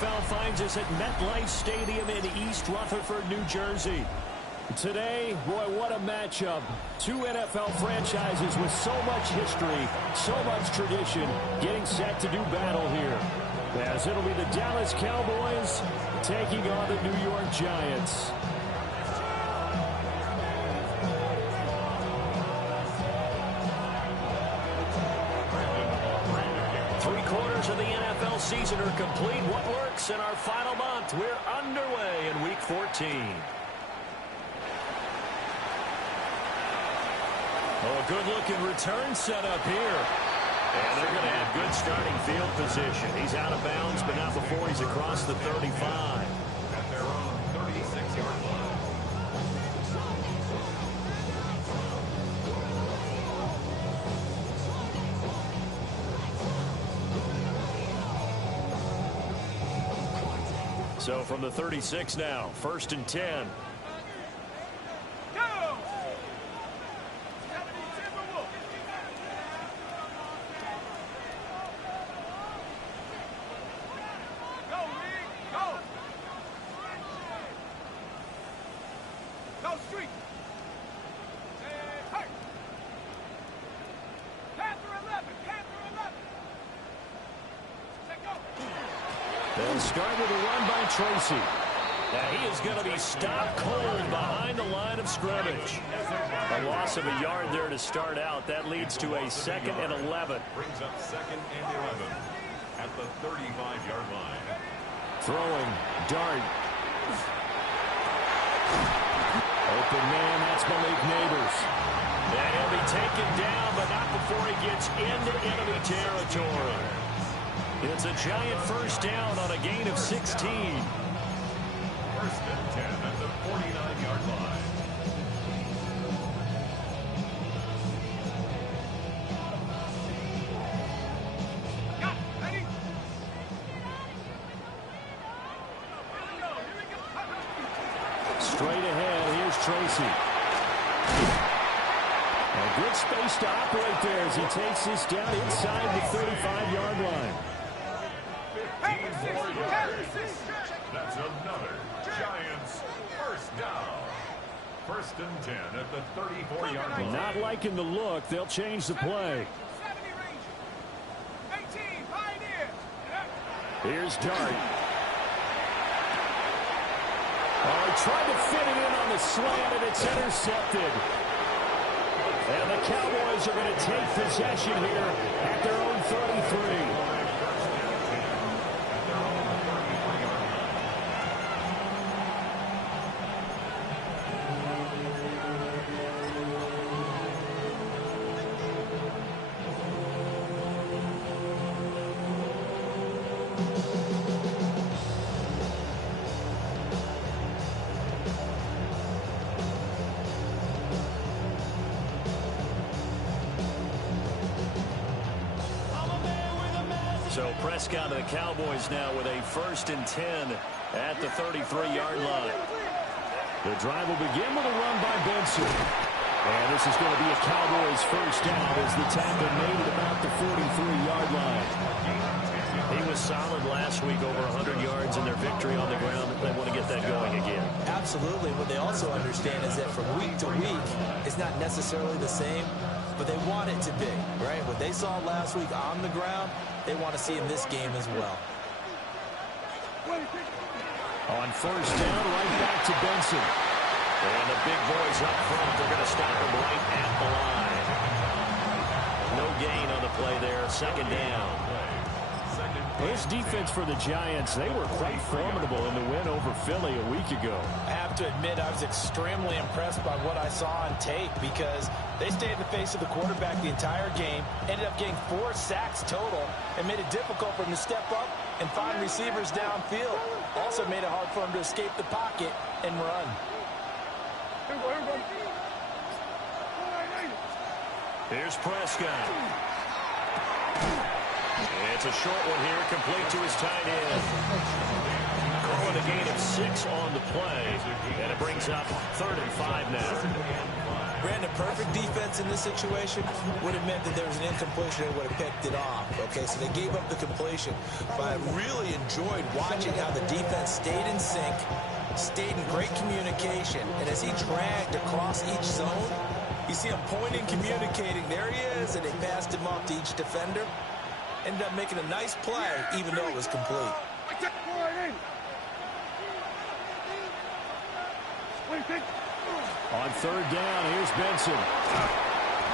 NFL finds us at MetLife Stadium in East Rutherford, New Jersey. Today, boy, what a matchup. Two NFL franchises with so much history, so much tradition, getting set to do battle here. As it'll be the Dallas Cowboys taking on the New York Giants. Three-quarters of the NFL season are complete. What works in our final month? We're underway in Week 14. Oh, a good-looking return set up here. And they're going to have good starting field position. He's out of bounds, but not before he's across the 35. At their own 36-yard line. So from the 36 now, 1st and 10. They'll start with a run by Tracy. Now he is going to be stopped cold behind the line of scrimmage. A loss of a yard there to start out. That leads to a 2nd and 11. Brings up 2nd and 11 at the 35-yard line. Throwing, dart. Open man, that's Malik Neighbors. And he'll be taken down, but not before he gets into enemy territory. It's a Giant first down on a gain of 16. 1st and 10 at the 49-yard line. Straight ahead, here's Tracy. A good space to operate there as he takes this down inside the 35-yard line. 15 more yards. That's another Giants first down. 1st and 10 at the 34-yard line. Not liking the look. They'll change the play. Here's Dart. Oh, he tried to fit it in on the slant, and it's intercepted. And the Cowboys are going to take possession here at their own 33. So Prescott and the Cowboys now with a 1st and 10 at the 33-yard line. The drive will begin with a run by Benson. And this is going to be a Cowboys first down as the tackle made it about the 43-yard line. He was solid last week, over 100 yards in their victory on the ground. They want to get that going again. Absolutely. What they also understand is that from week to week, it's not necessarily the same, but they want it to be, right? What they saw last week on the ground, they want to see in this game as well. On 1st down, right back to Benson. And the big boys up front, they're going to stop him right at the line. No gain on the play there, 2nd down. This defense for the Giants, they were quite formidable in the win over Philly a week ago. I have to admit, I was extremely impressed by what I saw on tape because they stayed in the face of the quarterback the entire game, ended up getting 4 sacks total, and made it difficult for him to step up and find receivers downfield. Also made it hard for him to escape the pocket and run. Here's Prescott. It's a short one here, complete to his tight end. Calling a gain of 6 on the play, and it brings up 3rd and 5 now. Brandon, perfect defense in this situation would have meant that there was an incompletion and would have picked it off. Okay, so they gave up the completion. But I really enjoyed watching how the defense stayed in sync, stayed in great communication, and as he dragged across each zone, you see him pointing, communicating. There he is, and they passed him off to each defender. Ended up making a nice play, even though it was complete. On 3rd down, here's Benson.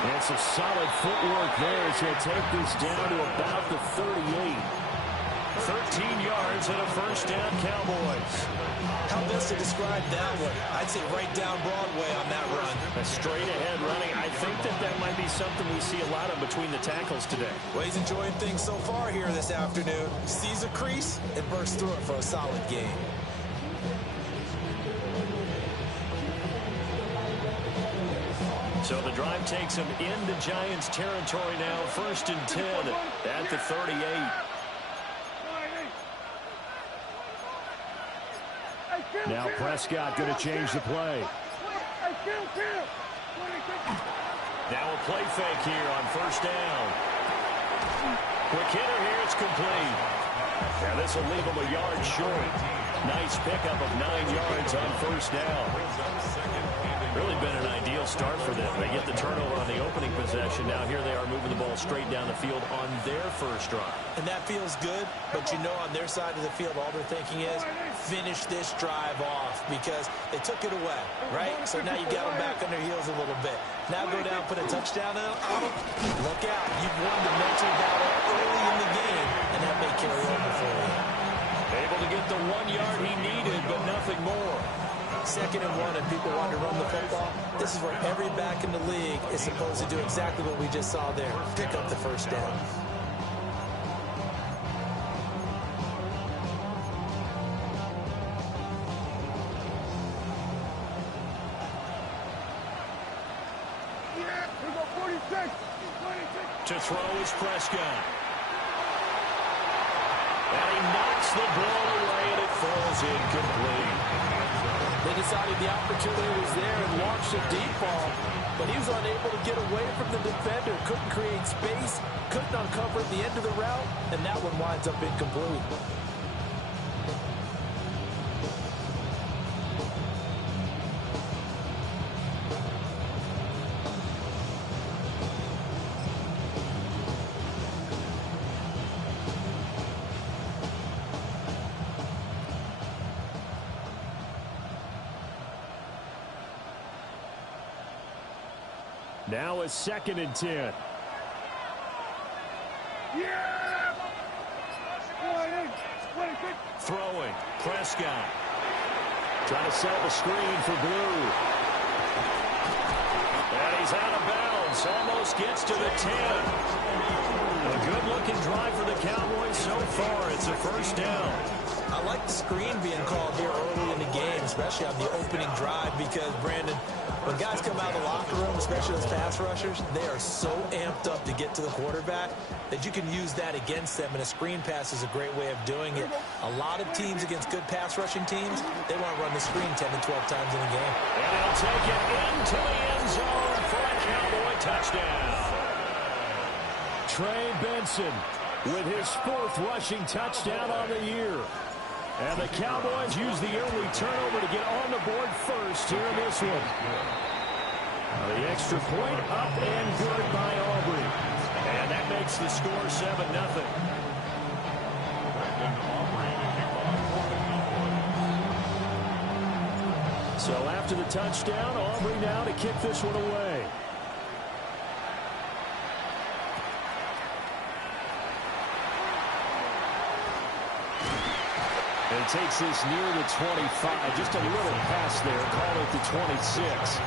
And some solid footwork there as he'll take this down to about the 38. 13 yards and a 1st down, Cowboys. How best to describe that one? I'd say right down Broadway on that run. A straight-ahead running. I think that might be something we see a lot of between the tackles today. Well, he's enjoying things so far here this afternoon. Sees a crease and bursts through it for a solid game. So the drive takes him into Giants territory now. 1st and 10 at the 38. Now Prescott going to change the play. Now a play fake here on 1st down. Quick hitter here, it's complete. Now this will leave him a yard short. Nice pickup of 9 yards on 1st down. Really been an ideal start for them. They get the turnover on the opening possession. Now here they are moving the ball straight down the field on their 1st drive. And that feels good, but you know on their side of the field all they're thinking is finish this drive off because they took it away, right? So now you got them back on their heels a little bit. Now go down, put a touchdown on them. Look out. You've won the mental battle early in the game, and that may carry over for you. Able to get the 1 yard he needed, but nothing more. 2nd and 1 and people want to run the football. This is where every back in the league is supposed to do exactly what we just saw there. Pick up the 1st down. To throw is Prescott. And he knocks the ball away and it falls incomplete. They decided the opportunity was there and launched a deep ball, but he was unable to get away from the defender, couldn't create space, couldn't uncover the end of the route, and that one winds up incomplete. Now a 2nd and 10. Throwing. Prescott. Trying to set up a screen for Blue. And he's out of bounds. Almost gets to the 10. A good-looking drive for the Cowboys so far. It's a 1st down. I like the screen being called here early in the game, especially on the opening drive, because, Brandon, when guys come out of the locker room, especially those pass rushers, they are so amped up to get to the quarterback that you can use that against them, and a screen pass is a great way of doing it. A lot of teams against good pass rushing teams, they want to run the screen 10 to 12 times in a game. And he'll take it into the end zone for a Cowboy touchdown. Trey Benson with his 4th rushing touchdown on the year. And the Cowboys use the early turnover to get on the board first here in this one. The extra point up and good by Aubrey. And that makes the score 7-0. So after the touchdown, Aubrey now to kick this one away. And it takes this near the 25. Just a little pass there. Call it the 26.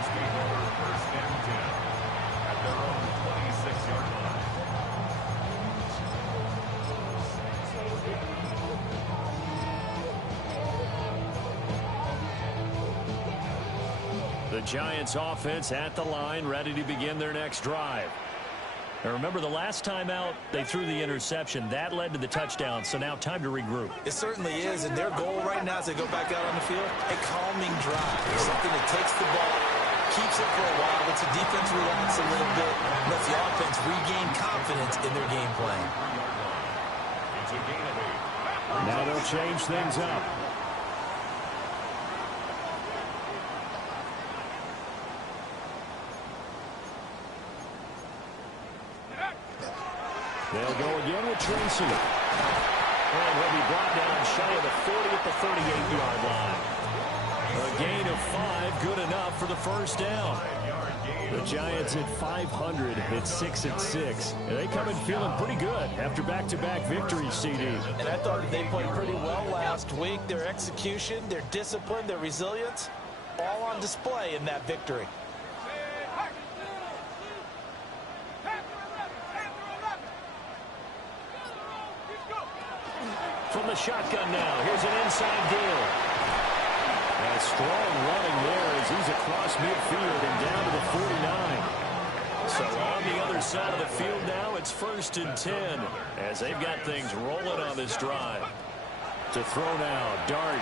The Giants offense at the line, ready to begin their next drive. And remember, the last time out, they threw the interception. That led to the touchdown, so now time to regroup. It certainly is, and their goal right now as they go back out on the field, a calming drive. Something that takes the ball, keeps it for a while, lets the defense relax a little bit, lets the offense regain confidence in their game plan. It's a gain of 8. Now they'll change things up. They'll go again with Tracy. And he'll be brought down shy of the 40 at the 38-yard line. A gain of 5, good enough for the first down. The Giants at 500 at 6-6. And they come in feeling pretty good after back-to-back victories, CD. And I thought they played pretty well last week. Their execution, their discipline, their resilience, all on display in that victory. From the shotgun now, here's an inside deal. A strong running there as he's across midfield and down to the 49. So on the other side of the field now, it's 1st and 10 as they've got things rolling on this drive. To throw now, Dart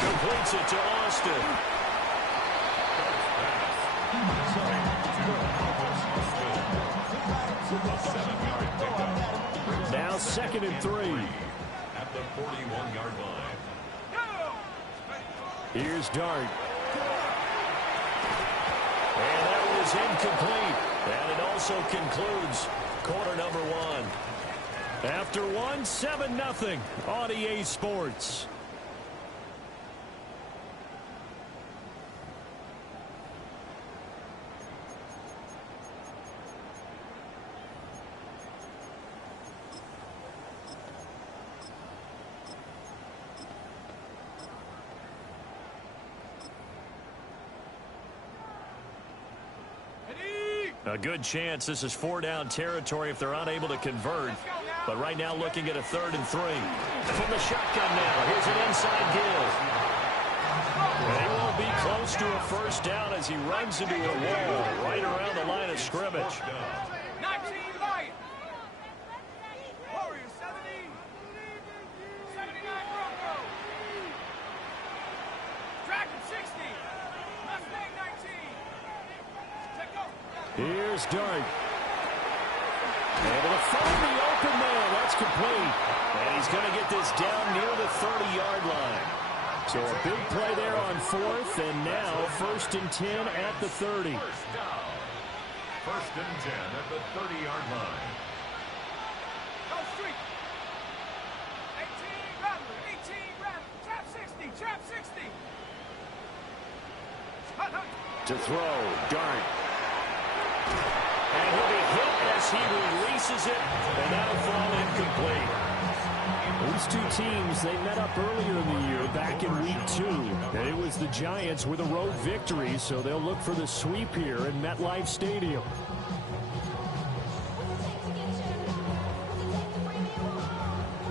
completes it to Austin. Now 2nd and 3. At the 41-yard line. Here's Dart. And that was incomplete. And it also concludes quarter number 1. After 1, 7-0 on EA Sports. A good chance this is 4-down territory if they're unable to convert. But right now looking at a 3rd and 3. From the shotgun now, here's an inside give. And he won't be close to a first down as he runs into a wall right around the line of scrimmage. 19 Lions. Warriors 70. 79 Broncos. Dragon 60. Mustang 19. Check go. Here's Dart. Able to find the open man. That's complete. And he's going to get this down near the 30-yard line. So a big play there on 4th, and now 1st and 10 at the 30. First down. 1st and 10 at the 30-yard line. Go street. 18 Rattler. 18 Rattler. Trap 60. Trap 60. Hut, hut. To throw, Dart. And he'll be hit as he releases it, and that'll fall incomplete. These two teams, they met up earlier in the year, back in week 2. And it was the Giants with a road victory, so they'll look for the sweep here in MetLife Stadium.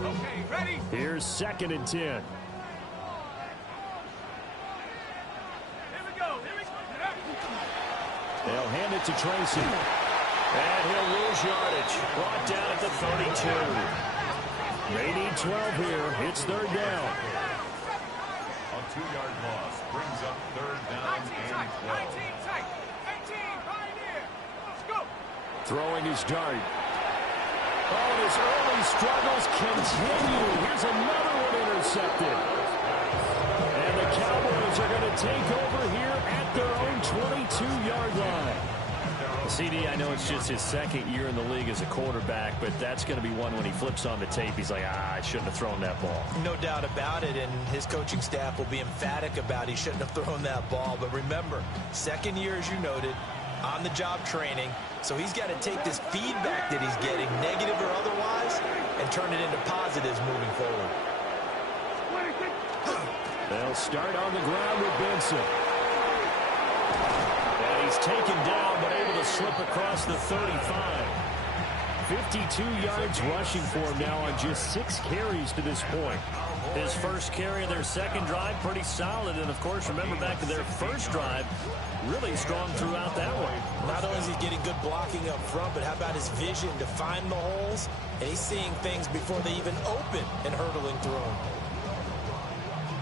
Okay, ready? Here's 2nd and 10. Here we go. Here we go. They'll hand it to Tracy. And he'll lose yardage. Brought down at the 32. They need 12 here. It's 3rd down. A 2-yard loss brings up 3rd down 19 and tight. 12. 19 tight. 18 Pioneer. Let's go. Throwing his Dart. Oh, and his early struggles continue. Here's another one intercepted. And the Cowboys are going to take over here at their own 22-yard line. CD, I know it's just his 2nd year in the league as a quarterback, but that's going to be one when he flips on the tape. He's like, I shouldn't have thrown that ball. No doubt about it, and his coaching staff will be emphatic about he shouldn't have thrown that ball. But remember, 2nd year, as you noted, on-the-job training, so he's got to take this feedback that he's getting, negative or otherwise, and turn it into positives moving forward. They'll start on the ground with Benson. And he's taken down, but able to slip across the 35. 52 yards rushing for him now on just 6 carries to this point. His first carry of their second drive, pretty solid. And, of course, remember back to their first drive, really strong throughout that one. Not only is he getting good blocking up front, but how about his vision to find the holes? And he's seeing things before they even open and hurtling through them.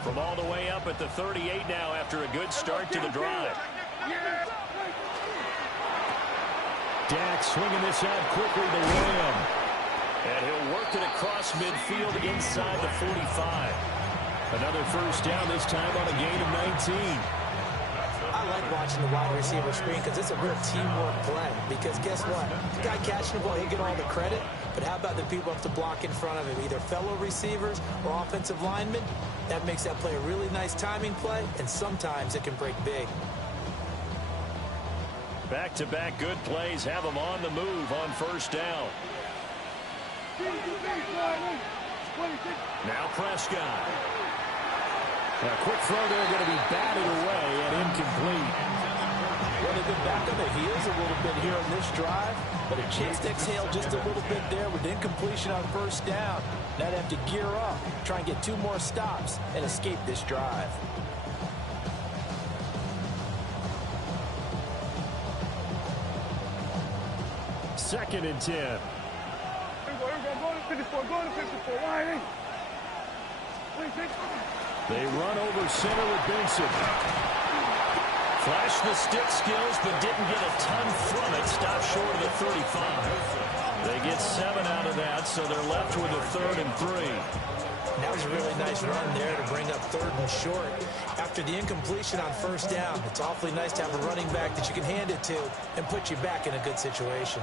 From all the way up at the 38 now after a good start to the drive. Dak swinging this out quickly to Lamb. And he'll work it across midfield inside the 45. Another first down, this time on a gain of 19. I like watching the wide receiver screen because it's a real teamwork play. Because guess what? The guy catching the ball, he'll get all the credit. But how about the people up to block in front of him, either fellow receivers or offensive linemen? That makes that play a really nice timing play, and sometimes it can break big. Back-to-back good plays have them on the move on first down. Now Prescott. A quick throw there going to be batted away and incomplete. Well, they've been back on the heels a little bit here on this drive, but a chance to exhale just a little bit there with incompletion on first down. Now they have to gear up, try and get 2 more stops, and escape this drive. Second and 10. They run over center with Benson. Flashed the stick skills, but didn't get a ton from it. Stopped short of the 35. They get 7 out of that, so they're left with a 3rd and 3. That was a really nice run there to bring up 3rd and short. After the incompletion on first down, it's awfully nice to have a running back that you can hand it to and put you back in a good situation.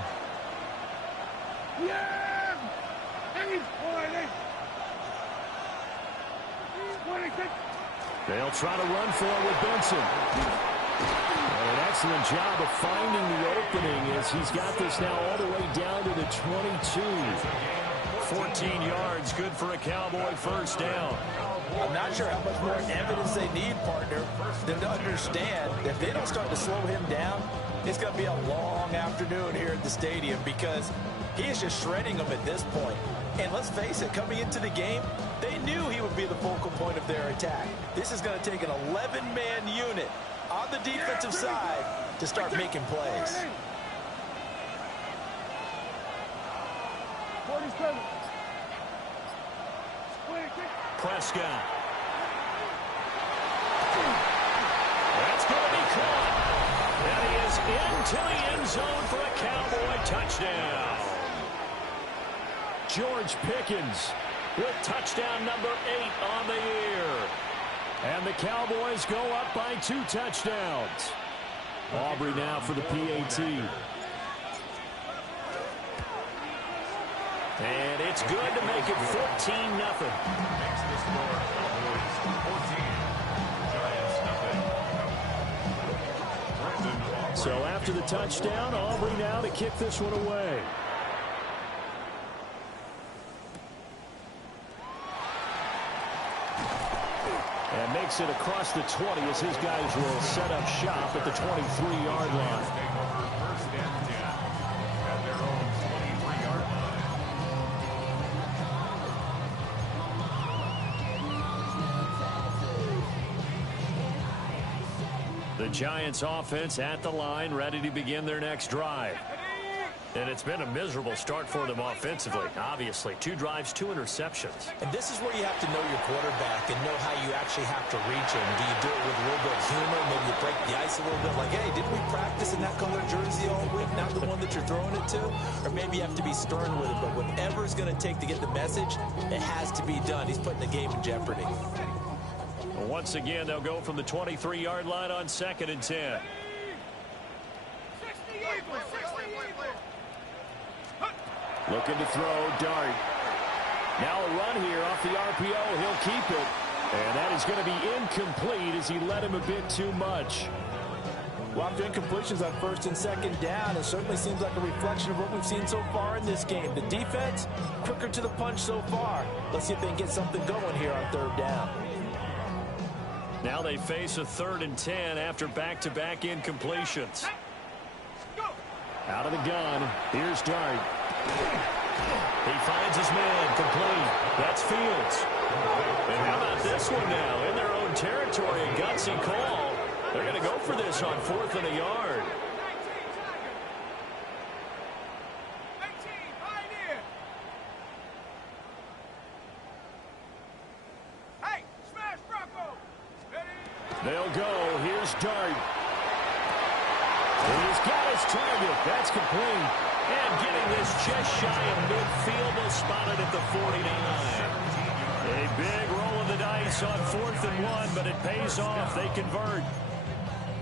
They'll try to run for it with Benson. And an excellent job of finding the opening as he's got this now all the way down to the 22. 14 yards, good for a Cowboy first down. I'm not sure how much more evidence they need, partner, than to understand that if they don't start to slow him down, it's going to be a long afternoon here at the stadium because he is just shredding them at this point. And let's face it, coming into the game, they knew he would be the focal point of their attack. This is going to take an 11-man unit on the defensive side to start making plays. 47. Prescott. That's going to be caught. And he is into the end zone for a Cowboy touchdown. George Pickens with touchdown number 8 on the year. And the Cowboys go up by 2 touchdowns. Aubrey now for the PAT. And it's good to make it 14-0. Makes the score Cowboys 14, Giants nothing. So after the touchdown, Aubrey now to kick this one away. And makes it across the 20 as his guys will set up shop at the 23-yard line. Take over first and 10 at their own 23-yard line. The Giants offense at the line, ready to begin their next drive. And it's been a miserable start for them offensively, obviously. 2 drives, 2 interceptions. And this is where you have to know your quarterback and know how you actually have to reach him. Do you do it with a little bit of humor? Maybe you break the ice a little bit like, hey, didn't we practice in that color jersey all week, not the one that you're throwing it to? Or maybe you have to be stern with it. But whatever it's going to take to get the message, it has to be done. He's putting the game in jeopardy. Well, once again, they'll go from the 23-yard line on 2nd and 10. Looking to throw, Dart. Now a run here off the RPO. He'll keep it. And that is going to be incomplete as he led him a bit too much. Well, after incompletions on 1st and 2nd down, it certainly seems like a reflection of what we've seen so far in this game. The defense, quicker to the punch so far. Let's see if they can get something going here on 3rd down. Now they face a 3rd and 10 after back-to-back incompletions. Out of the gun, here's Dart. He finds his man, complete. That's Fields. And how about this one now? In their own territory, a gutsy call. They're going to go for this on 4th and a yard. 18, Pioneer. Hey, smash Bronco. Ready? They'll go. Here's Dart. And he's got his target. That's complete. And getting this just shy of midfield, they'll spot it at the 49. A big roll of the dice on 4th and 1, but it pays off. They convert.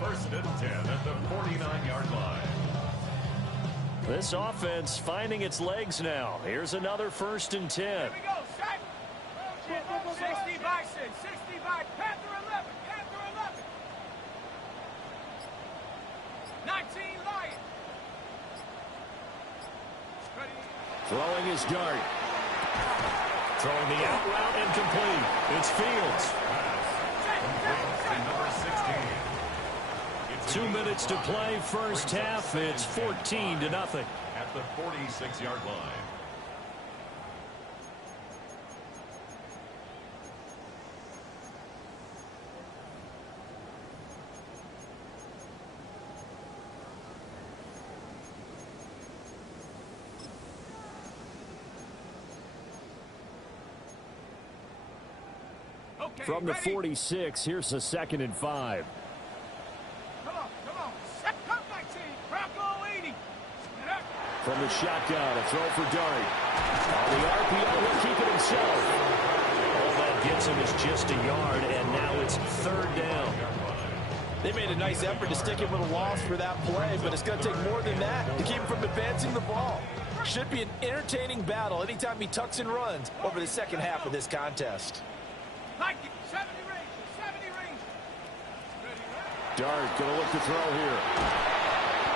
1st and 10 at the 49-yard line. This offense finding its legs now. Here's another 1st and 10. Here we go, set. 60 Bison, 60 by Panther 11, Panther 11. 19 Lion. Ready? Throwing his dart. Throwing the out route incomplete. It's Fields. Number 16. 2 minutes to play, first half. It's 14-0. At the 46-yard line. Okay, From the ready? 46, here's a 2nd and 5. Come on. Set, come 19. Bronco 80. From the shotgun, a throw for Dart. The RPO will keep it himself. All that gets him is just a yard, and now it's 3rd down. They made a nice effort to stick him with a loss for that play, but it's going to take more than that to keep him from advancing the ball. Should be an entertaining battle anytime he tucks and runs over the second half of this contest. Like it. 70 range. 70 range. Ready? Dart going to look to throw here.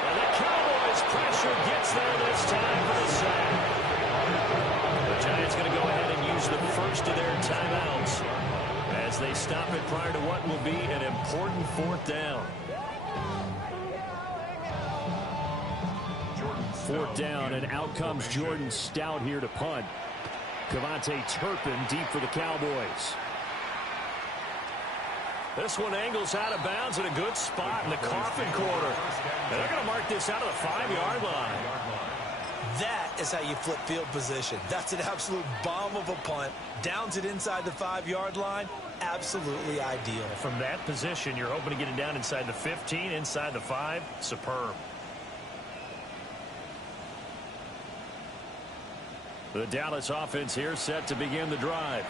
And the Cowboys' pressure gets there this time for the sack. The Giants going to go ahead and use the first of their timeouts as they stop it prior to what will be an important 4th down. 4th down, and out comes Jordan Stout here to punt. Cavante Turpin deep for the Cowboys. This one angles out of bounds in a good spot in the coffin corner. And they're going to mark this out of the 5-yard line. That is how you flip field position. That's an absolute bomb of a punt. Downs it inside the 5-yard line. Absolutely ideal. From that position, you're hoping to get it down inside the 15, inside the 5. Superb. The Dallas offense here set to begin the drive.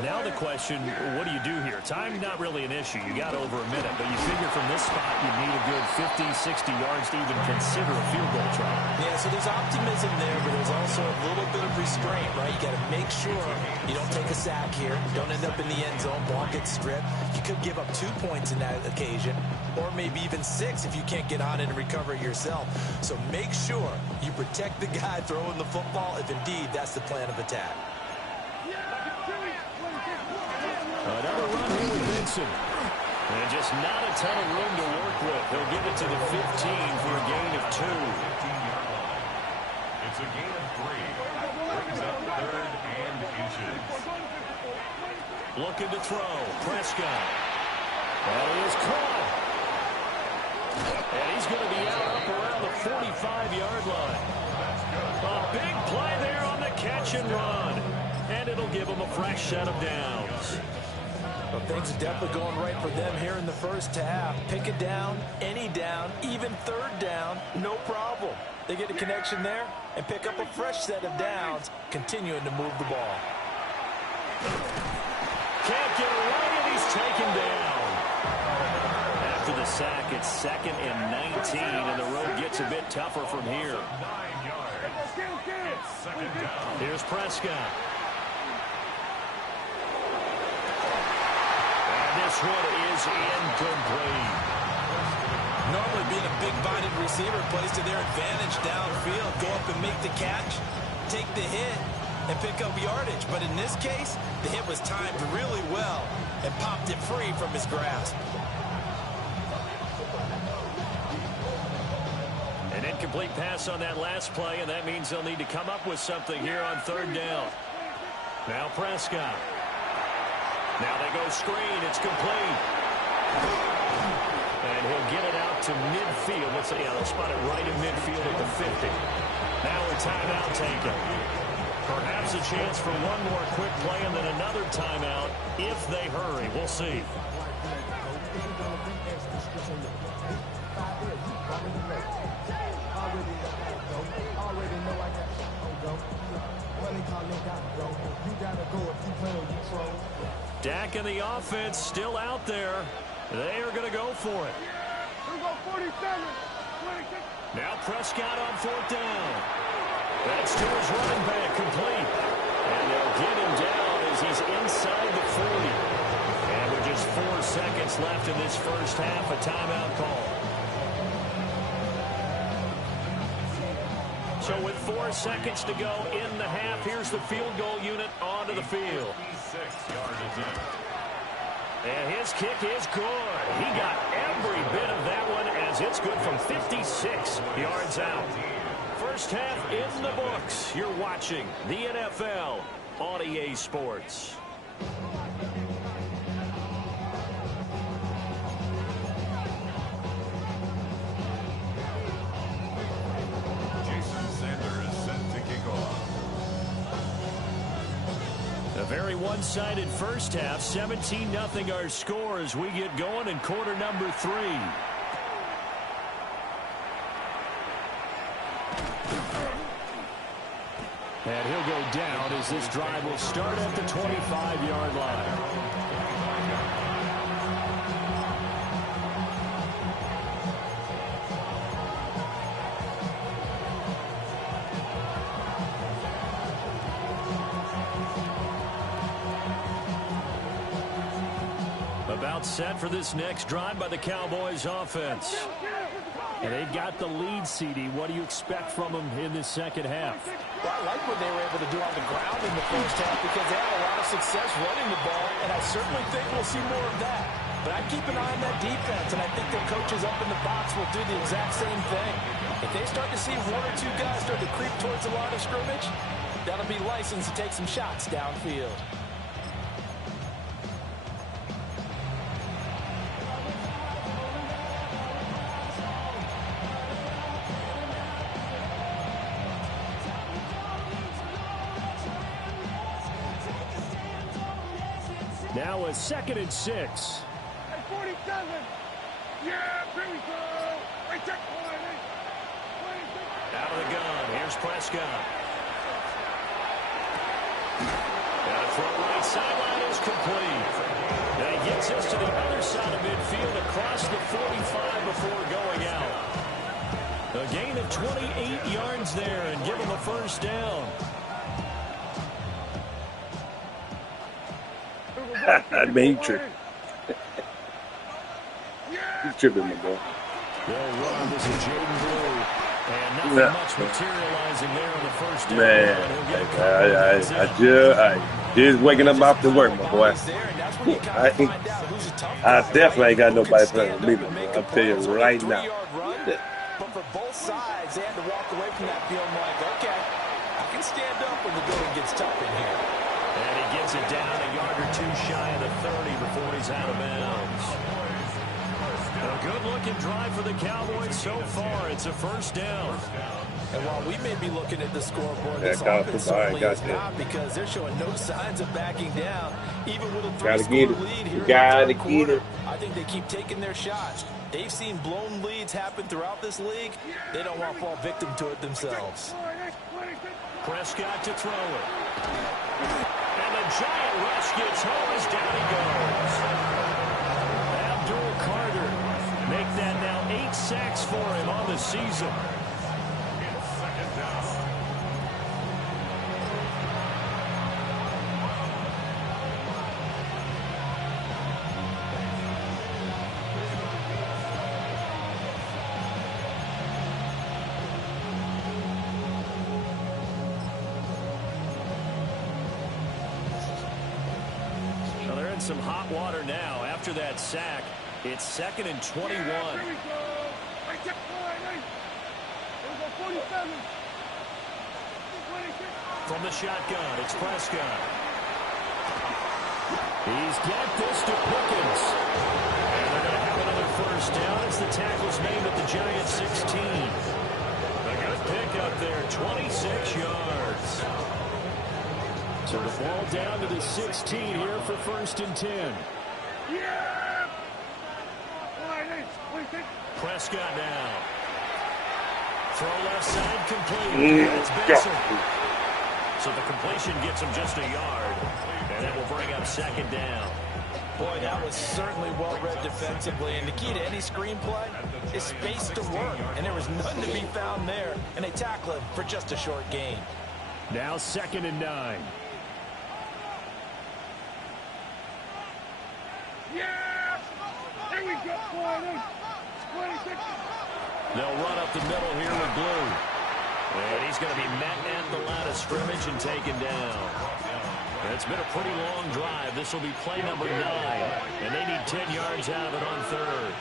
Now the question, what do you do here? Time not really an issue. You got over a minute, but you figure from this spot you need a good 50, 60 yards to even consider a field goal try. Yeah, so there's optimism there, but there's also a little bit of restraint, right? You got to make sure you don't take a sack here. Don't end up in the end zone. Ball gets stripped. You could give up 2 points in that occasion, or maybe even 6 if you can't get on it and recover it yourself. So make sure you protect the guy throwing the football if indeed that's the plan of attack. Another run here with Benson. And just not a ton of room to work with. They'll give it to the 15 for a gain of 2. 15-yard line. It's a gain of 3. Brings up 3rd and inches. Looking to throw. Prescott. And he is caught. And he's going to be out up around the 45-yard line. A big play there on the catch and run. And it'll give him a fresh set of downs. Well, things are definitely going right for them here in the first half. Pick it down, any down, even 3rd down, no problem. They get a connection there and pick up a fresh set of downs, continuing to move the ball. Can't get away, and he's taken down. After the sack, it's 2nd and 19, and the road gets a bit tougher from here. 9 yards. It's 2nd down. Here's Prescott. This one is incomplete. Normally being a big-bodied receiver plays to their advantage downfield. Go up and make the catch, take the hit, and pick up yardage. But in this case, the hit was timed really well and popped it free from his grasp. An incomplete pass on that last play, and that means they'll need to come up with something here on 3rd down. Now Prescott. Now they go screen. It's complete. And he'll get it out to midfield. Let's see. Yeah, they'll spot it right in midfield at the 50. Now a timeout taken. Perhaps a chance for one more quick play and then another timeout if they hurry. We'll see. Dak and the offense still out there. They are going to go for it. Now Prescott on 4th down. That's to his running back, complete. And they'll get him down as he's inside the 40. And with just 4 seconds left in this first half, a timeout call. So with 4 seconds to go in the half, here's the field goal unit onto the field. And his kick is good. He got every bit of that one as it's good from 56 yards out. First half in the books. You're watching the NFL on EA Sports. A very one-sided first half. 17-0 our score as we get going in quarter number 3. And he'll go down as this drive will start at the 25-yard line. About set for this next drive by the Cowboys offense. And they've got the lead, CD. What do you expect from them in this second half? Well, I like what they were able to do on the ground in the first half because they had a lot of success running the ball, and I certainly think we'll see more of that. But I keep an eye on that defense, and I think their coaches up in the box will do the exact same thing. If they start to see 1 or 2 guys start to creep towards the line of scrimmage, that'll be license to take some shots downfield. Now a 2nd and 6. Hey, 47. Yeah, here we go. Hey, check point. Out of the gun. Here's Prescott. And a throw right sideline is complete. And he gets us to the other side of midfield across the 45 before going out. A gain of 28 yards there and give him a first down. Man, you tripping. You tripping, my boy. They'll run. This is Jaden Blue. And nothing much materializing there on the first down. Man, I just waking up after work, my boy. I definitely ain't got nobody playing with me, man. I'll tell you right now. But for both sides, they had to walk away from that feeling like, okay, I can stand up when the going gets tough in here. And he gets it down a yard or 2 shy of the 30 before he's out of bounds. A good-looking drive for the Cowboys so far. It's a first down. And while we may be looking at the scoreboard, this offense certainly is not because they're showing no signs of backing down. Even with a 3-score lead here in the third quarter, I think they keep taking their shots. They've seen blown leads happen throughout this league. They don't want to fall victim to it themselves. Prescott to throw it. And the giant rush gets home as down he goes. Abdul Carter make that now 8 sacks for him on the season. Some hot water now after that sack. It's 2nd and 21. From the shotgun, it's Prescott. He's got this to Pickens. And they're going to have another first down as the tackle's made at the Giants' 16. A good pick up there, 26 yards. So the ball down to the 16 here for 1st and 10. Prescott now. Throw left side complete. That's Benson. So the completion gets him just a yard. And that will bring up 2nd down. Boy, that was certainly well-read defensively. And the key to any screenplay is space to work. And there was none to be found there. And they tackle it for just a short gain. Now 2nd and 9. Yes! Here we go, boy. 26. They'll run up the middle here with Blue. And he's going to be met at the line of scrimmage and taken down. It's been a pretty long drive. This will be play number 9. And they need 10 yards out of it on 3rd.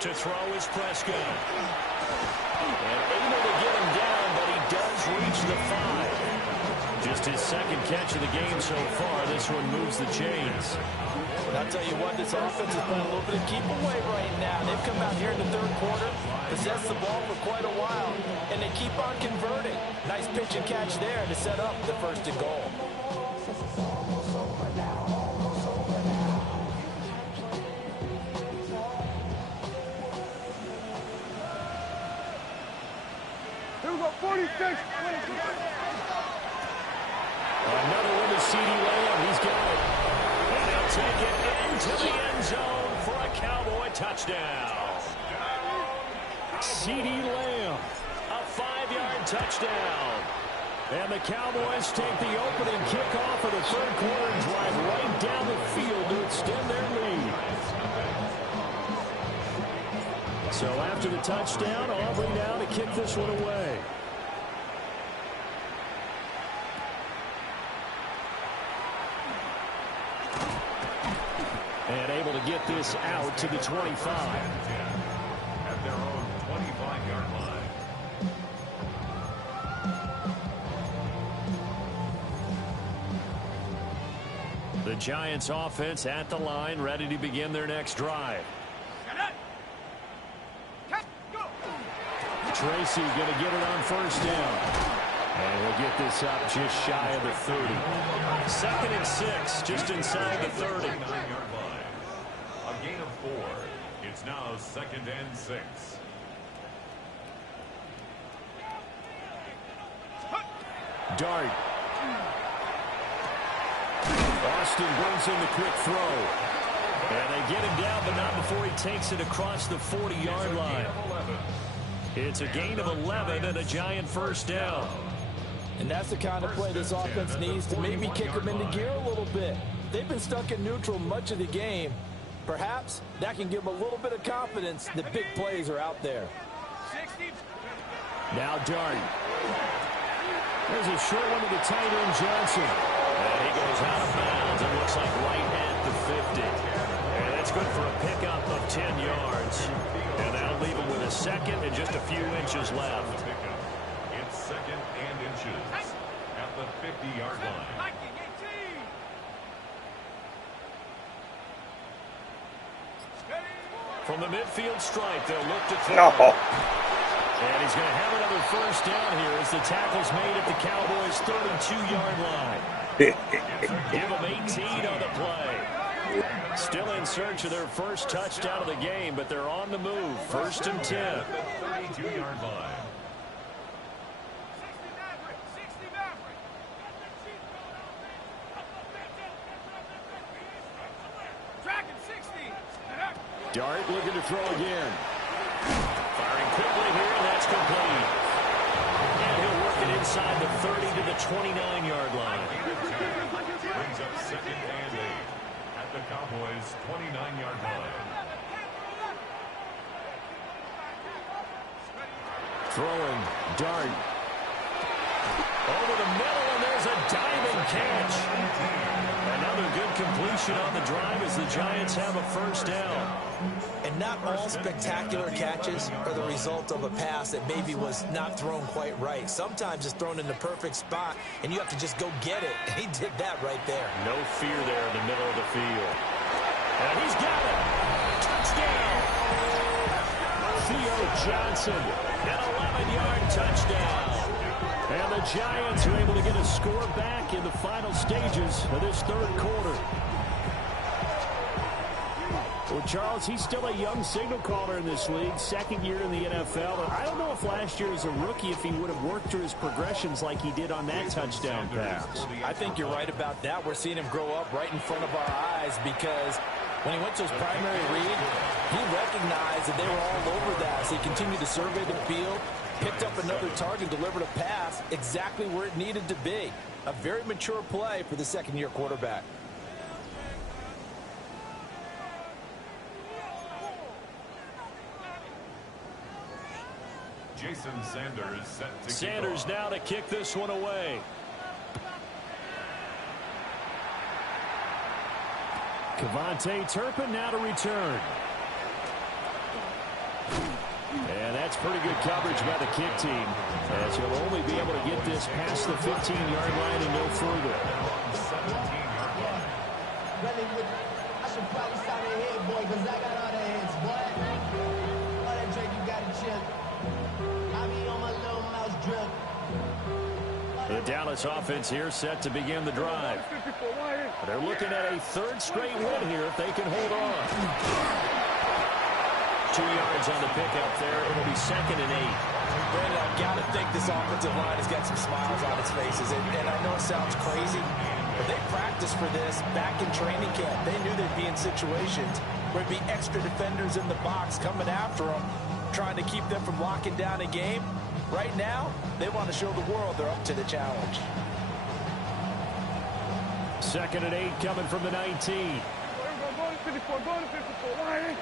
To throw is Prescott. And able to get him down, but he does reach the 5. Just his 2nd catch of the game so far. This one moves the chains. I'll tell you what, this offense is playing a little bit of keep away right now. They've come out here in the 3rd quarter, possessed the ball for quite a while, and they keep on converting. Nice pitch and catch there to set up the 1st and goal. Here we go, 46. Another one to C.D. Lamb. He's got it. And they'll take it into the end zone for a Cowboy touchdown. C.D. Lamb, a 5-yard touchdown. And the Cowboys take the opening kickoff of the 3rd quarter and drive right down the field to extend their lead. So after the touchdown, Aubrey now to kick this one away. And able to get this out to the 25. At their own 25-yard line. The Giants offense at the line, ready to begin their next drive. Tracy going to get it on 1st down. And he'll get this up just shy of the 30. 2nd and 6, just inside the 30. 9-yard line. A gain of 4. It's now 2nd and 6. Dart. Austin brings in the quick throw. And they get him down, but not before he takes it across the 40-yard line. It's a gain of 11 and a Giant 1st down. And that's the kind of play this offense needs to maybe kick them into gear a little bit. They've been stuck in neutral much of the game. Perhaps that can give them a little bit of confidence that big plays are out there. Now Dart. There's a short one to the tight end, Johnson. And he goes out of bounds and looks like right at the 50. And that's good for a pickup of 10 yards. And that'll leave him with a 2nd and just a few inches left. It's 2nd and inches at the 50-yard line. From the midfield stripe, they'll look to throw. No. And he's going to have another 1st down here as the tackle's made at the Cowboys' 32-yard line. Give them 18 on the play. Still in search of their 1st touchdown of the game, but they're on the move. 1st and 10. 32-yard line. Dart looking to throw again. Firing quickly here, and that's complete. And he'll work it inside the 30 to the 29-yard line. Brings up 2nd and 8 at the Cowboys' 29-yard line. Throwing, Dart. Over the middle, and there's a diving catch. Another good completion on the drive as the Giants have a first down. And not all spectacular catches are the result of a pass that maybe was not thrown quite right. Sometimes it's thrown in the perfect spot, and you have to just go get it. And he did that right there. No fear there in the middle of the field. And he's got it. Touchdown. Theo Johnson, an 11-yard touchdown. And the Giants are able to get a score back in the final stages of this third quarter. Well, Charles, he's still a young signal caller in this league, second year in the NFL. I don't know if last year as a rookie if he would have worked through his progressions like he did on that touchdown pass. I think you're right about that. We're seeing him grow up right in front of our eyes because when he went to his primary read, he recognized that they were all over that as he continued to survey the field, picked up another target, delivered a pass exactly where it needed to be. A very mature play for the second-year quarterback. Jason Sanders set to Sanders now to kick this one away. Kevontae Turpin now to return. And that's pretty good coverage by the kick team, as he'll only be able to get this past the 15-yard line and no further. 17-yard line. I should probably sign a head, boy, because I got all the heads, boy. All that drink you got to chill. I be on my little mouse drip. The Dallas offense here set to begin the drive. They're looking at a third straight win here if they can hold on. 2 yards on the pickup there. It'll be 2nd and 8. Brandon, I've got to think this offensive line has got some smiles on its faces. And I know it sounds crazy, but they practiced for this back in training camp. They knew they'd be in situations where there'd be extra defenders in the box coming after them, trying to keep them from locking down a game. Right now, they want to show the world they're up to the challenge. 2nd and 8 coming from the 19. Go to 54, go to 54. Why ain't?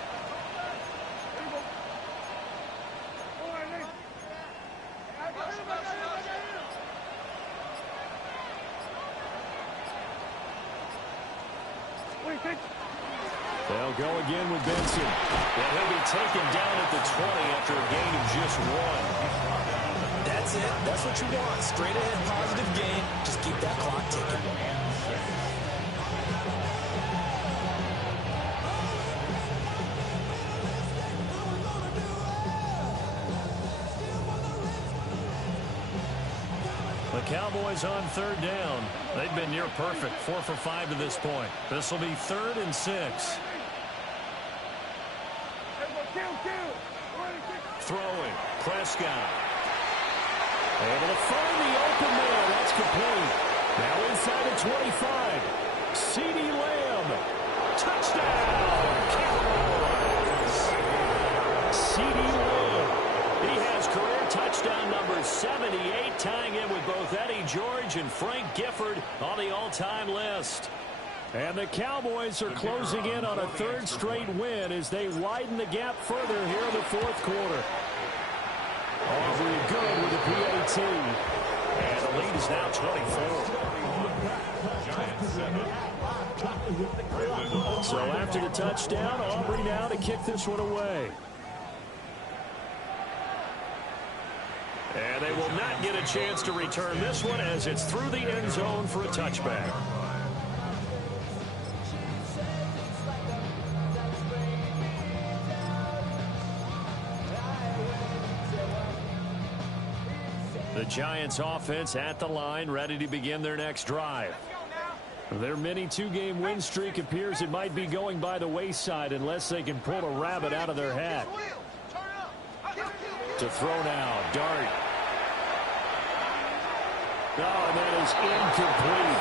They'll go again with Benson. And he'll be taken down at the 20 after a gain of just 1. That's it. That's what you want. Straight ahead, positive gain. Just keep that clock ticking. The Cowboys on 3rd down. They've been near perfect, 4 for 5 to this point. This will be 3rd and 6. Throwing, Prescott. Able to find the open man. That's complete. Now inside the 25. CeeDee Lamb. Touchdown, Cowboys. CeeDee Lamb. He has career touchdown number 78, tying in with both Eddie George and Frank Gifford on the all-time list. And the Cowboys are closing in on a 3rd straight win as they widen the gap further here in the 4th quarter. Aubrey good with the PAT. And the lead is now 24. So after the touchdown, Aubrey now to kick this one away. And they will not get a chance to return this one as it's through the end zone for a touchback. The Giants offense at the line, ready to begin their next drive. Their mini 2-game win streak appears it might be going by the wayside unless they can pull a rabbit out of their hat. To throw now, Dart. Oh, and that is incomplete.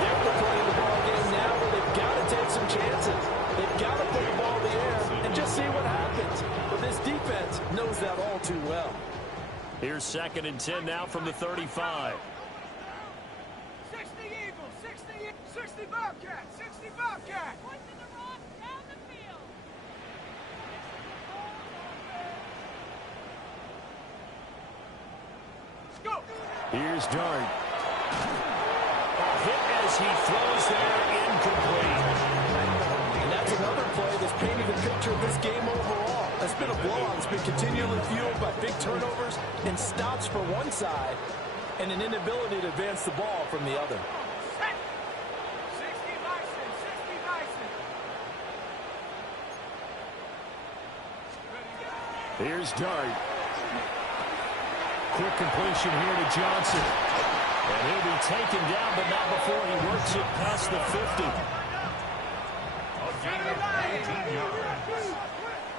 They're at the point of the ball game now where they've got to take some chances. They've got to put the ball in the air and just see what happens. But this defense knows that all too well. Here's 2nd and 10 now from the 35. 60 Eagles, 60 Bobcats, 60 Bobcats. Pushing the rock down the field. Go. Here's Dart. Hit as he throws there, incomplete. And that's another play that's painted a picture of this game overall. It's been a blowout. It's been continually fueled by big turnovers and stops for one side and an inability to advance the ball from the other. 60 Bison, 60 Bison. Here's Dart. Quick completion here to Johnson. And he'll be taken down, but not before he works it past the 50. A gain of 18 yards.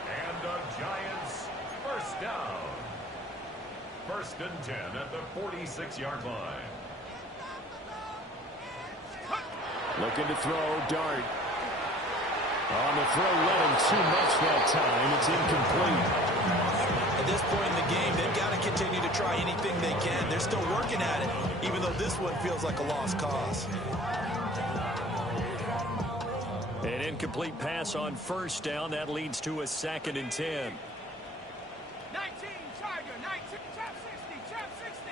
And the Giants first down. First and 10 at the 46-yard line. Looking to throw, Dart. On the throw, led him too much that time. It's incomplete. At this point in the game, they've got to continue to try anything they can. They're still working at it, even though this one feels like a lost cause. An incomplete pass on first down. That leads to a 2nd and 10. 19, Tiger, 19, chop 60, chop 60.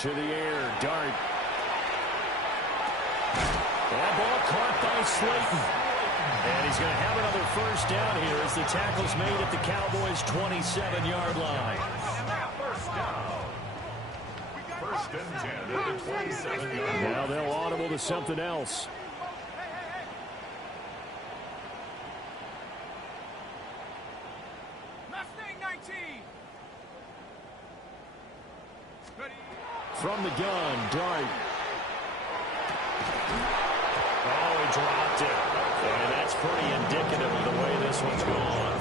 To the air, Dart. That ball caught by Slayton. And he's going to have another first down here as the tackle's made at the Cowboys' 27-yard line. First down. First and 10 at the 27-yard line. Now they'll audible to something else. Mustang 19. Ready. From the gun, Dart. Oh, he dropped it. And that's pretty indicative of the way this one's gone.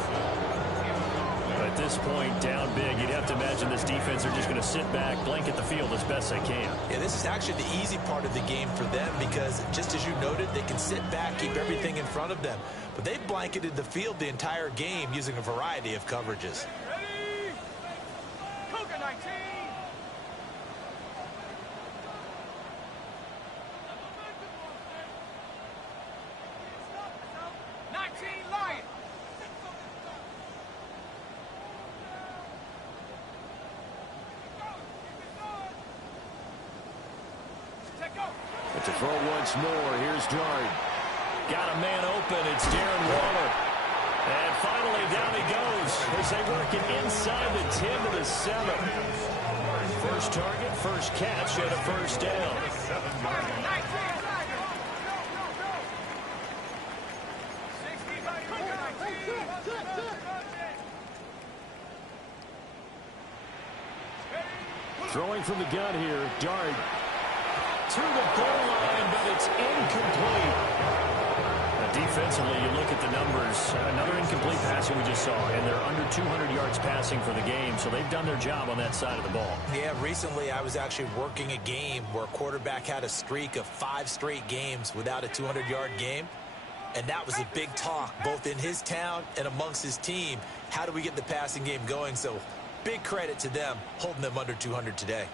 At this point, down big, you'd have to imagine this defense are just going to sit back, blanket the field as best they can. Yeah, this is actually the easy part of the game for them because, just as you noted, they can sit back, keep everything in front of them. But they've blanketed the field the entire game using a variety of coverages. Ready. Cougar 19. 19 Lion. Take go. But to throw once more, here's Dart. Got a man open, it's Darren Waller. And finally down he goes as they work it inside the 10 to the 7. First target, first catch, and a first down. 19 Tiger. Go. 60 by Cougar 19. Throwing from the gun here, Dart. To the goal line, but it's incomplete. Defensively, you look at the numbers. Another incomplete passing we just saw, and they're under 200 yards passing for the game, so they've done their job on that side of the ball. Yeah, recently I was actually working a game where a quarterback had a streak of 5 straight games without a 200-yard game, and that was a big talk both in his town and amongst his team. How do we get the passing game going? So big credit to them holding them under 200 today.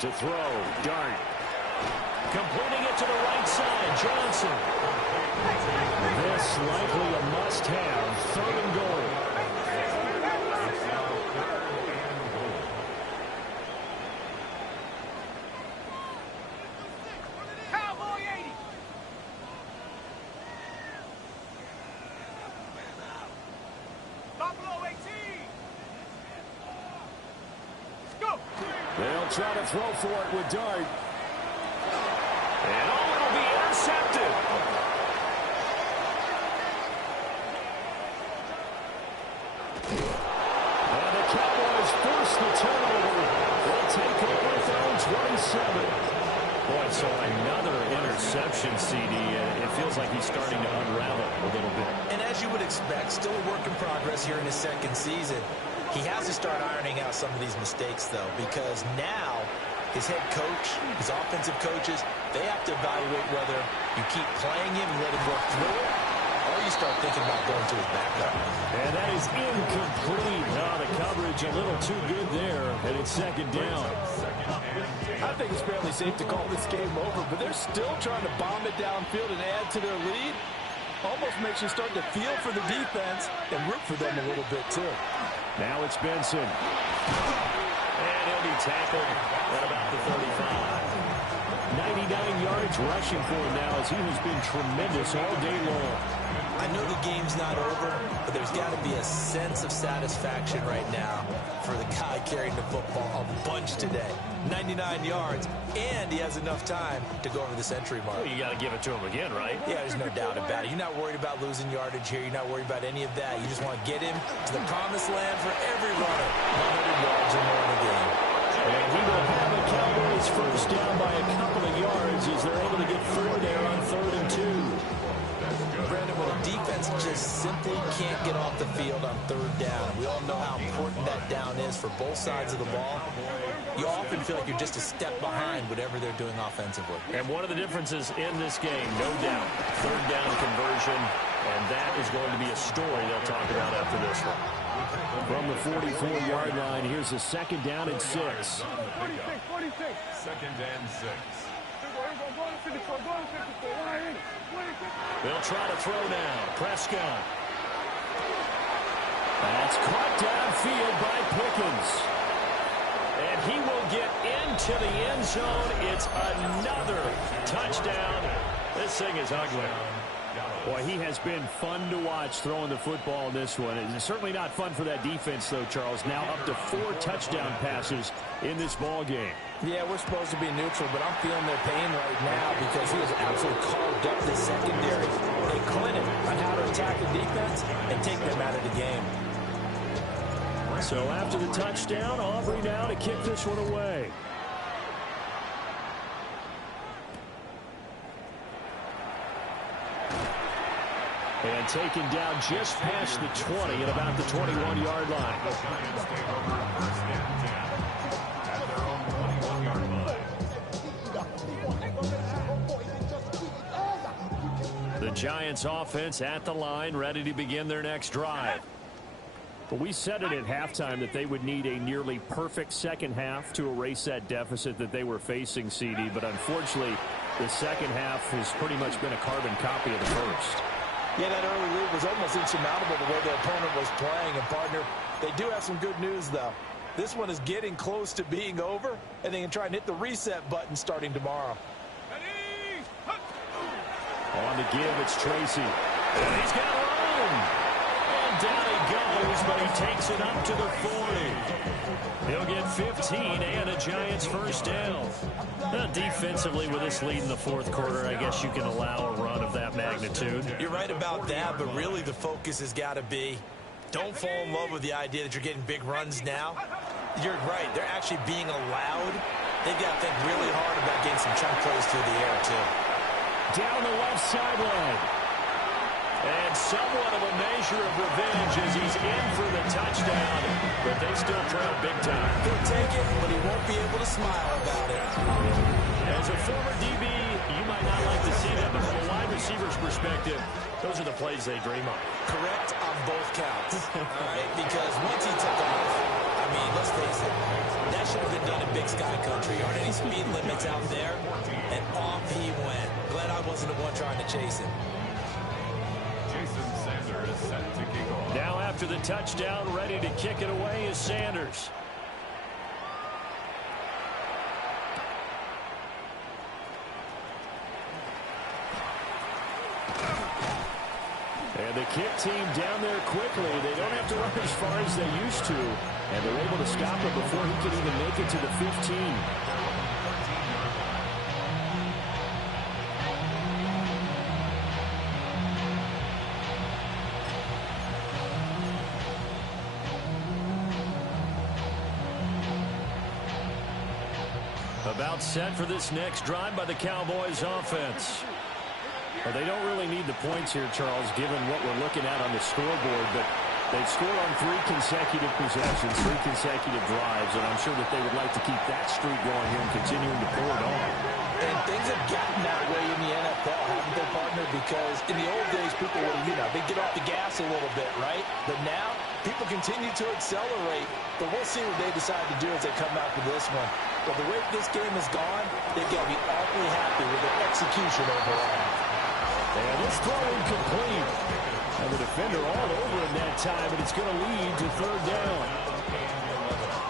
To throw, Dart. Completing it to the right side, Johnson. This likely a must-have, 3rd and goal. Cowboy 80. Buffalo 18. Go. They'll try to throw for it with Dart. And oh, it'll be intercepted. And the Cowboys force the turnover. They'll take over at their own 27. Boy, so another interception, CD. It feels like he's starting to unravel a little bit. And as you would expect, still a work in progress here in his 2nd season. He has to start ironing out some of these mistakes, though, because now his head coach, his offensive coaches, they have to evaluate whether you keep playing him and let him work through it, or you start start thinking about going to his backup. And that is incomplete. Oh, the coverage a little too good there, and it's second down. I think it's fairly safe to call this game over, but they're still trying to bomb it downfield and add to their lead. Almost makes you start to feel for the defense and root for them a little bit, too. Now it's Benson. And he'll be tackled at about the 35. 99 yards rushing for him now as he has been tremendous all day long. I know the game's not over, but there's got to be a sense of satisfaction right now for the guy carrying the football a bunch today. 99 yards, and he has enough time to go over the century mark. Well, you got to give it to him again, right? Yeah, there's no doubt about it. You're not worried about losing yardage here. You're not worried about any of that. You just want to get him to the promised land for every runner. 100 yards or more in the game. And he will have the Cowboys first down by a couple of yards as they're able to get 4 there on 3rd and 2. Brandon, when a defense just simply can't get off the field on 3rd down, we all know how important that down is for both sides of the ball. You often feel like you're just a step behind whatever they're doing offensively. And one of the differences in this game, no doubt, 3rd down conversion, and that is going to be a story they'll talk about after this one. From the 44-yard line, here's a 2nd down and 6. 46. 2nd and 6. They'll try to throw now. Prescott. That's caught downfield by Pickens. And he will get into the end zone. It's another touchdown. This thing is ugly. Boy, he has been fun to watch throwing the football in this one. It's certainly not fun for that defense, though, Charles. Now up to 4 touchdown passes in this ball game. Yeah, we're supposed to be neutral, but I'm feeling their pain right now because he has absolutely carved up the secondary, a clinic on how to attack the defense and take them out of the game. So after the touchdown, Aubrey now to kick this one away. And taken down just past the 20 at about the 21-yard line. The Giants offense at the line, ready to begin their next drive. But we said it at halftime that they would need a nearly perfect second half to erase that deficit that they were facing, CD. But unfortunately, the second half has pretty much been a carbon copy of the first. Yeah, that early lead was almost insurmountable the way their opponent was playing. And, partner, they do have some good news, though. This one is getting close to being over, and they can try and hit the reset button starting tomorrow. On the give, it's Tracy. And he's got room. And down he goes, but he takes it up to the 40. He'll get 15 and a Giants first down. Defensively, with this lead in the 4th quarter, I guess you can allow a run of that magnitude. You're right about that, but really the focus has got to be don't fall in love with the idea that you're getting big runs now. You're right. They're actually being allowed. They've got to think really hard about getting some chunk plays through the air, too. Down the left sideline. And somewhat of a measure of revenge as he's in for the touchdown. But they still trail big time. He'll take it, but he won't be able to smile about it. As a former DB, you might not like to see that, but from a wide receiver's perspective, those are the plays they dream of. Correct on both counts. All right, because once he took off, I mean, let's face it, that should have been done in Big Sky Country. Aren't any speed limits out there? And off he went. Glad I wasn't the one trying to chase him. Jason Sanders is set to kick off. Now after the touchdown, ready to kick it away is Sanders. And the kick team down there quickly. They don't have to run as far as they used to. And they're able to stop him before he could even make it to the 15. About set for this next drive by the Cowboys offense. Well, they don't really need the points here, Charles, given what we're looking at on the scoreboard, but They've scored on 3 consecutive possessions, 3 consecutive drives, and I'm sure that they would like to keep that streak going here and continuing to pull it on. And things have gotten that way in the NFL, haven't they, partner? Because in the old days, people would, they get off the gas a little bit, right? But now, people continue to accelerate. But we'll see what they decide to do as they come out for this one. But the rate this game has gone, they've got to be awfully happy with their execution overall. And this throw incomplete. And the defender all over him that time, and it's going to lead to 3rd down.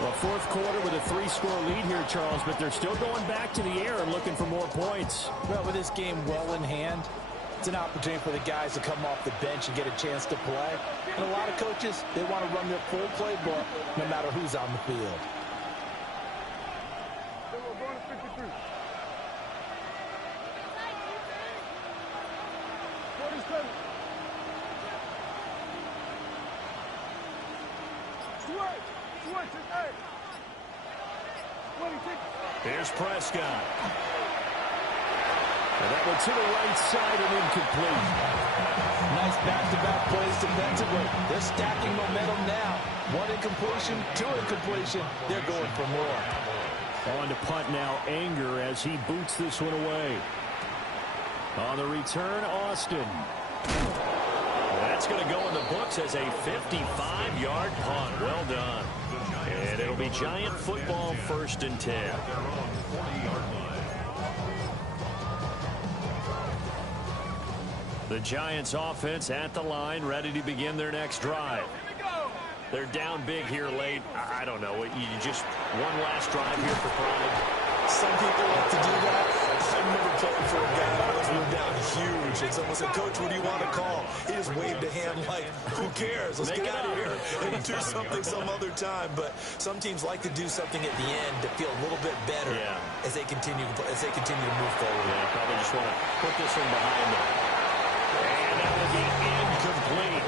Well, 4th quarter with a 3-score lead here, Charles, but they're still going back to the air and looking for more points. Well, with this game well in hand, it's an opportunity for the guys to come off the bench and get a chance to play. And a lot of coaches, they want to run their full playbook no matter who's on the field. Here's Prescott. And that one to the right side and incomplete. Nice back-to-back plays defensively. They're stacking momentum now. 1 incompletion, 2 incompletion. They're going for more. On to punt now, Anger as he boots this one away. On the return, Austin. That's going to go in the books as a 55-yard punt. Well done. And it'll be Giant football, 1st and 10. The Giants offense at the line, ready to begin their next drive. They're down big here late. I don't know. You just one last drive here for pride. Some people like to do that. I've never played for a guy that was moved down huge. And someone said, Coach, what do you want to call? He just waved a hand like, who cares? Let's get out of here and do something some other time. But some teams like to do something at the end to feel a little bit better as they continue to move forward. Yeah, probably just want to put this one behind them. And that will be incomplete.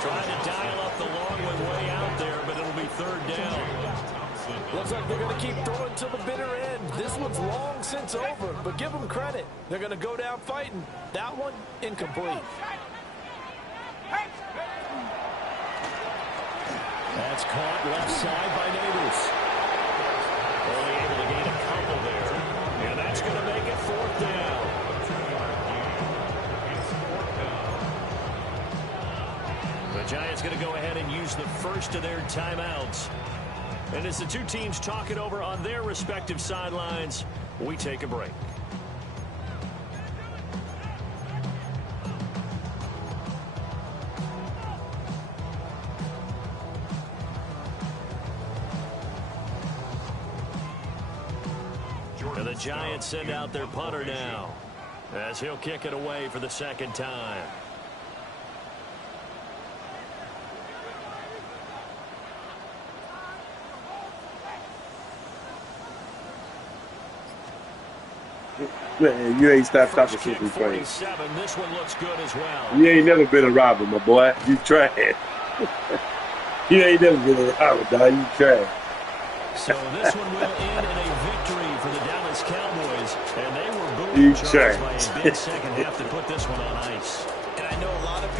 Trying to dial up the long one way out there, but it'll be 3rd down. Looks like they're going to keep throwing to the bitter end. This one's long since over, but give them credit. They're going to go down fighting. That one, incomplete. That's caught left side by Neighbors. Only able to gain a couple there. And that's going to make it 4th down. The Giants going to go ahead and use the first of their timeouts. And as the 2 teams talk it over on their respective sidelines, we take a break. And the Giants send out their punter now, as he'll kick it away for the 2nd time. Man, you ain't stopped talking First shit kick, in training. 47. This one looks good as well. You ain't never been a robber, my boy. You trash. You ain't never been a robber, dog. You trash. So this one will end in a victory for the Dallas Cowboys, and they were You booed Charles trash. by a big second half to put this one on ice. And I know a lot of people